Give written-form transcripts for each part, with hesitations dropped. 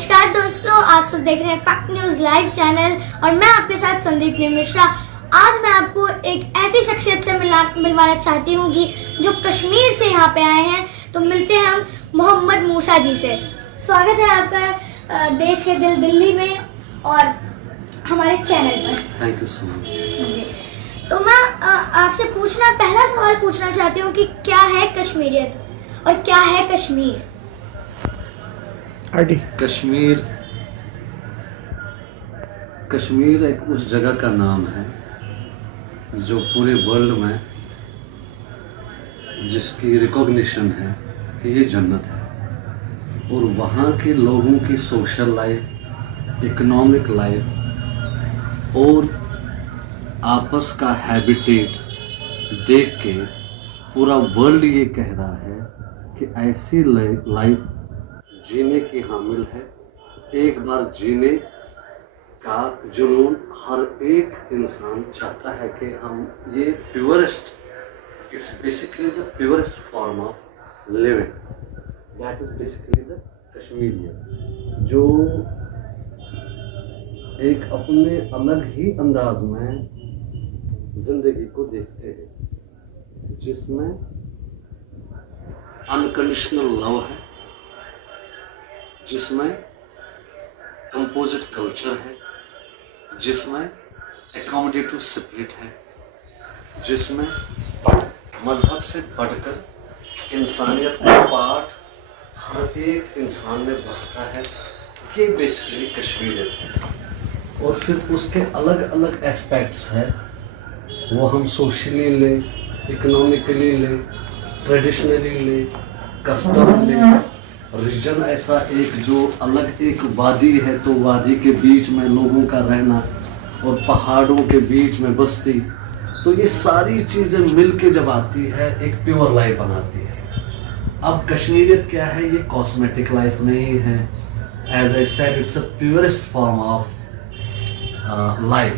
नमस्कार दोस्तों, आप सब देख रहे हैं फैक्ट न्यूज लाइव चैनल और मैं आपके साथ संदीप मिश्रा। आज मैं आपको एक ऐसी शख्सियत से मिलवाना चाहती हूँ कि जो कश्मीर से यहाँ पे आए हैं। तो मिलते हैं हम मोहम्मद मूसा जी से। स्वागत है आपका देश के दिल दिल्ली में और हमारे चैनल पर। Thank you so much. तो मैं आपसे पहला सवाल पूछना चाहती हूँ कि क्या है कश्मीरियत और क्या है कश्मीर? कश्मीर एक उस जगह का नाम है जो पूरे वर्ल्ड में जिसकी रिकॉग्निशन है कि ये जन्नत है, और वहाँ के लोगों की सोशल लाइफ, इकोनॉमिक लाइफ और आपस का हैबिटेट देख के पूरा वर्ल्ड ये कह रहा है कि ऐसी लाइफ जीने की हामिल है। एक बार जीने का जुनून हर एक इंसान चाहता है कि हम ये purest, it's basically the purest form of living, that is basically the Kashmiriyat, जो एक अपने अलग ही अंदाज में जिंदगी को देखते हैं, जिसमें अनकंडीशनल लव है, जिसमें कंपोजिट कल्चर है, जिसमें एकोमोडेटिव स्पिरिट है, जिसमें मजहब से बढ़कर इंसानियत का पार्ट हर एक इंसान में बसता है। ये बेसिकली कश्मीरियत है। और फिर उसके अलग अलग एस्पेक्ट्स हैं, वो हम सोशली ले, इकोनॉमिकली ले, ट्रेडिशनली ले, कस्टम ले, रीजन ऐसा एक जो अलग एक वादी है तो वादी के बीच में लोगों का रहना और पहाड़ों के बीच में बस्ती, तो ये सारी चीज़ें मिल के जब आती है एक प्योर लाइफ बनाती है। अब कश्मीरियत क्या है? ये कॉस्मेटिक लाइफ नहीं है। As I said, it's a purest form of life.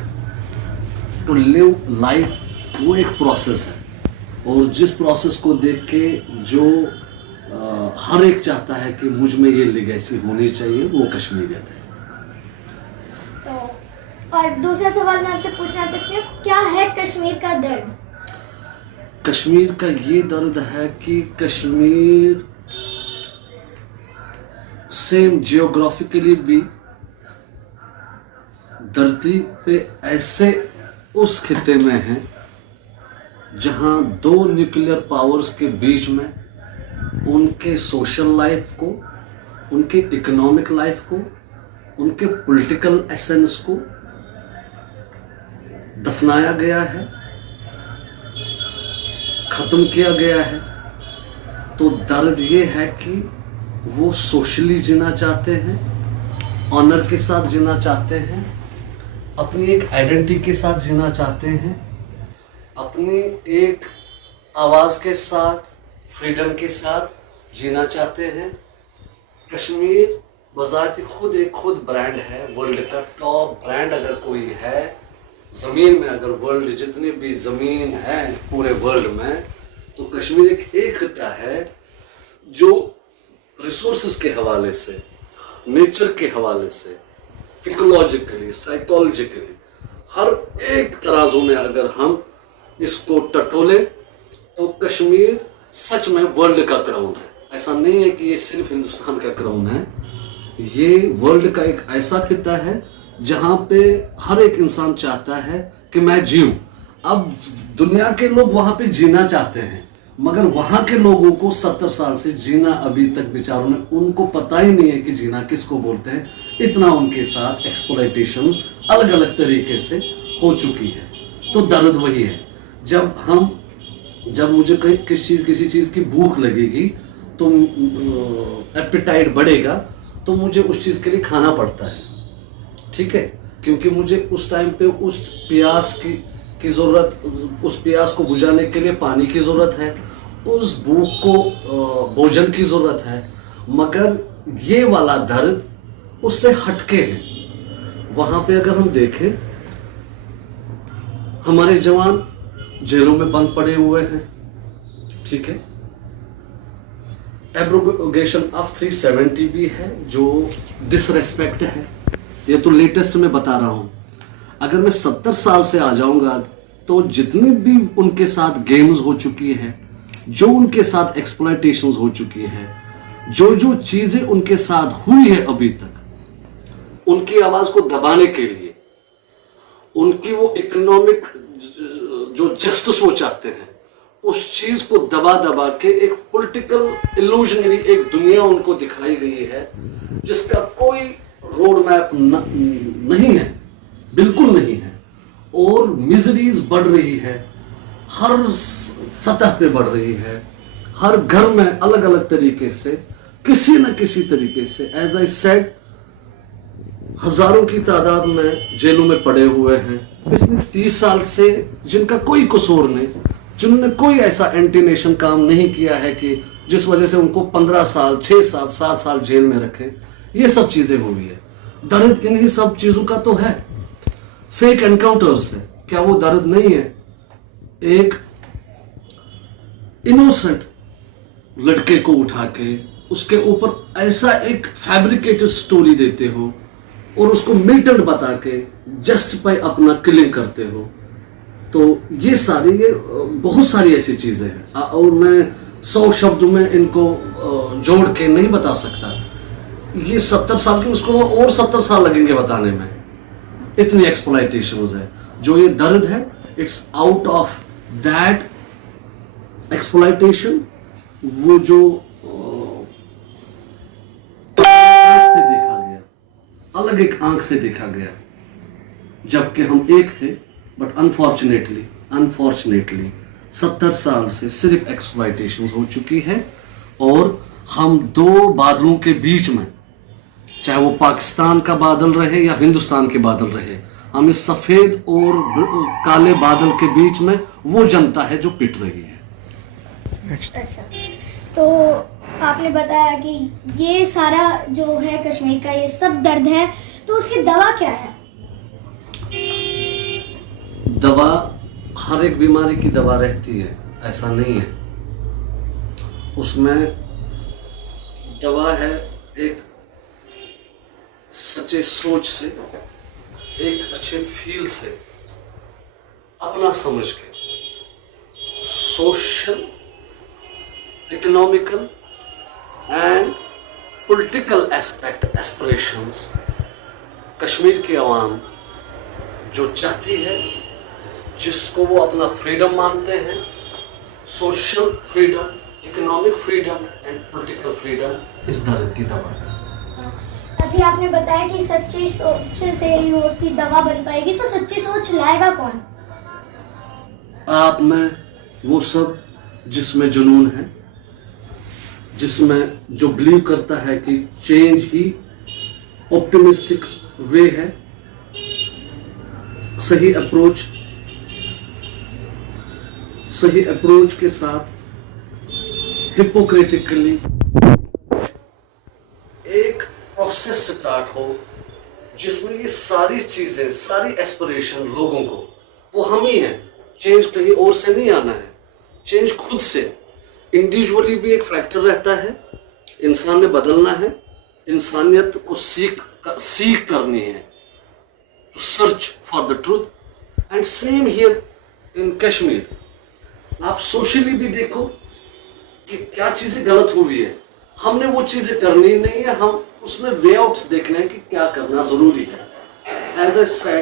To live life वो एक प्रोसेस है, और जिस प्रोसेस को देख के जो हर एक चाहता है कि मुझ में ये लिगेसी होनी चाहिए, वो कश्मीरियत है। तो और दूसरा सवाल मैं आपसे पूछना चाहती हूँ, क्या है कश्मीर का दर्द? कश्मीर का ये दर्द है कि कश्मीर सेम जियोग्राफिकली भी धरती पे ऐसे उस खिते में है जहां दो न्यूक्लियर पावर्स के बीच में उनके सोशल लाइफ को, उनके इकोनॉमिक लाइफ को, उनके पॉलिटिकल एसेंस को दफनाया गया है, खत्म किया गया है। तो दर्द ये है कि वो सोशली जीना चाहते हैं, ऑनर के साथ जीना चाहते हैं, अपनी एक आइडेंटिटी के साथ जीना चाहते हैं, अपनी एक आवाज के साथ, फ्रीडम के साथ जीना चाहते हैं। कश्मीर बजाते खुद ब्रांड है, वर्ल्ड का टॉप ब्रांड अगर कोई है ज़मीन में, अगर वर्ल्ड जितनी भी ज़मीन है पूरे वर्ल्ड में, तो कश्मीर एक खिता है जो रिसोर्सेज के हवाले से, नेचर के हवाले से, इकोलॉजिकली, साइकोलॉजिकली हर एक तराजू में अगर हम इसको टटोले तो कश्मीर सच में वर्ल्ड का क्राउन है। ऐसा नहीं है कि ये सिर्फ हिंदुस्तान का क्राउन है, ये वर्ल्ड का एक ऐसा खिता है जहां पे हर एक इंसान चाहता है कि मैं जीऊं। अब दुनिया के लोग वहां पे जीना चाहते हैं, मगर वहां के लोगों को 70 साल से जीना अभी तक बेचारों ने, उनको पता ही नहीं है कि जीना किसको बोलते हैं। इतना उनके साथ एक्सप्लॉयटेशंस अलग अलग तरीके से हो चुकी है। तो दर्द वही है। जब मुझे किसी चीज की भूख लगेगी तो एपेटाइट बढ़ेगा, तो मुझे उस चीज के लिए खाना पड़ता है, ठीक है, क्योंकि मुझे उस टाइम पे उस प्यास की जरूरत, उस प्यास को बुझाने के लिए पानी की जरूरत है, उस भूख को भोजन की जरूरत है। मगर ये वाला दर्द उससे हटके है। वहां पे अगर हम देखें, हमारे जवान जेलों में बंद पड़े हुए हैं, ठीक है, एब्रोगेशन ऑफ 370 भी है जो डिसरेस्पेक्ट है। ये तो लेटेस्ट में बता रहा हूं। अगर मैं 70 साल से आ जाऊंगा तो जितनी भी उनके साथ गेम्स हो चुकी है, जो उनके साथ एक्सप्लॉयटेशंस हो चुकी है, जो जो चीजें उनके साथ हुई है अभी तक, उनकी आवाज को दबाने के लिए, उनकी वो इकोनॉमिक जो जस्टिस वो चाहते हैं, उस चीज को दबा दबा के एक पॉलिटिकल इल्यूजनरी एक दुनिया उनको दिखाई गई है जिसका कोई रोड मैप नहीं है, बिल्कुल नहीं है। और मिजरीज बढ़ रही है, हर सतह पे बढ़ रही है, हर घर में अलग अलग तरीके से, किसी न किसी तरीके से। एज आई सेड, हजारों की तादाद में जेलों में पड़े हुए हैं पिछले 30 साल से, जिनका कोई कसूर नहीं, जिन्होंने कोई ऐसा एंटी नेशन काम नहीं किया है कि जिस वजह से उनको 15 साल 6 साल 7 साल जेल में रखे। ये सब चीजें हुई है। दर्द इन्हीं सब चीजों का तो है। फेक एनकाउंटर्स है, क्या वो दर्द नहीं है? एक इनोसेंट लड़के को उठा के उसके ऊपर ऐसा एक फैब्रिकेटेड स्टोरी देते हो और उसको मिलिटेंट बता के जस्टिफाई अपना किलिंग करते हो। तो ये बहुत सारी ऐसी चीजें हैं और मैं 100 शब्दों में इनको जोड़ के नहीं बता सकता। ये 70 साल की, उसको और 70 साल लगेंगे बताने में। इतनी एक्सप्लॉयटेशंस है। जो ये दर्द है, it's out of that exploitation. वो जो आंख से देखा गया, अलग एक आंख से देखा गया, जबकि हम एक थे। बट अनफॉर्चुनेटली 70 साल से सिर्फ एक्सप्लॉयटेशन हो चुकी है। और हम दो बादलों के बीच में, चाहे वो पाकिस्तान का बादल रहे या हिंदुस्तान के बादल रहे, हम इस सफेद और काले बादल के बीच में वो जनता है जो पिट रही है। अच्छा, तो आपने बताया कि ये सारा जो है कश्मीर का ये सब दर्द है, तो उसकी दवा क्या है? दवा, हर एक बीमारी की दवा रहती है, ऐसा नहीं है। उसमें दवा है एक सच्चे सोच से, एक अच्छे फील से, अपना समझ के, social, economical and political aspect, aspirations Kashmir की आवाम जो चाहती है, जिसको वो अपना फ्रीडम मानते हैं, social freedom, economic freedom and political freedom, इस दर्द की दवा है। अभी आपने बताया कि सच्ची सोच से ही उसकी दवा बन पाएगी, तो सच्ची सोच लाएगा कौन? आप में वो सब जिसमें जुनून है, जिसमें जो बिलीव करता है कि चेंज ही ऑप्टिमिस्टिक वे है, सही अप्रोच के साथ हिपोक्रेटिकली एक प्रोसेस स्टार्ट हो जिसमें ये सारी चीजें, सारी एस्पिरेशन लोगों को, वो हम ही हैं। चेंज कहीं और से नहीं आना है, चेंज खुद से। इंडिविजुअली भी एक फैक्टर रहता है, इंसान ने बदलना है, इंसानियत को सीख करनी है, to search for the truth. And same here in Kashmir. आप सोशली भी देखो कि क्या चीजें गलत हुई है, हमने वो चीजें करनी नहीं है, हम उसमें वे आउट्स देखने हैं कि क्या करना जरूरी है। As a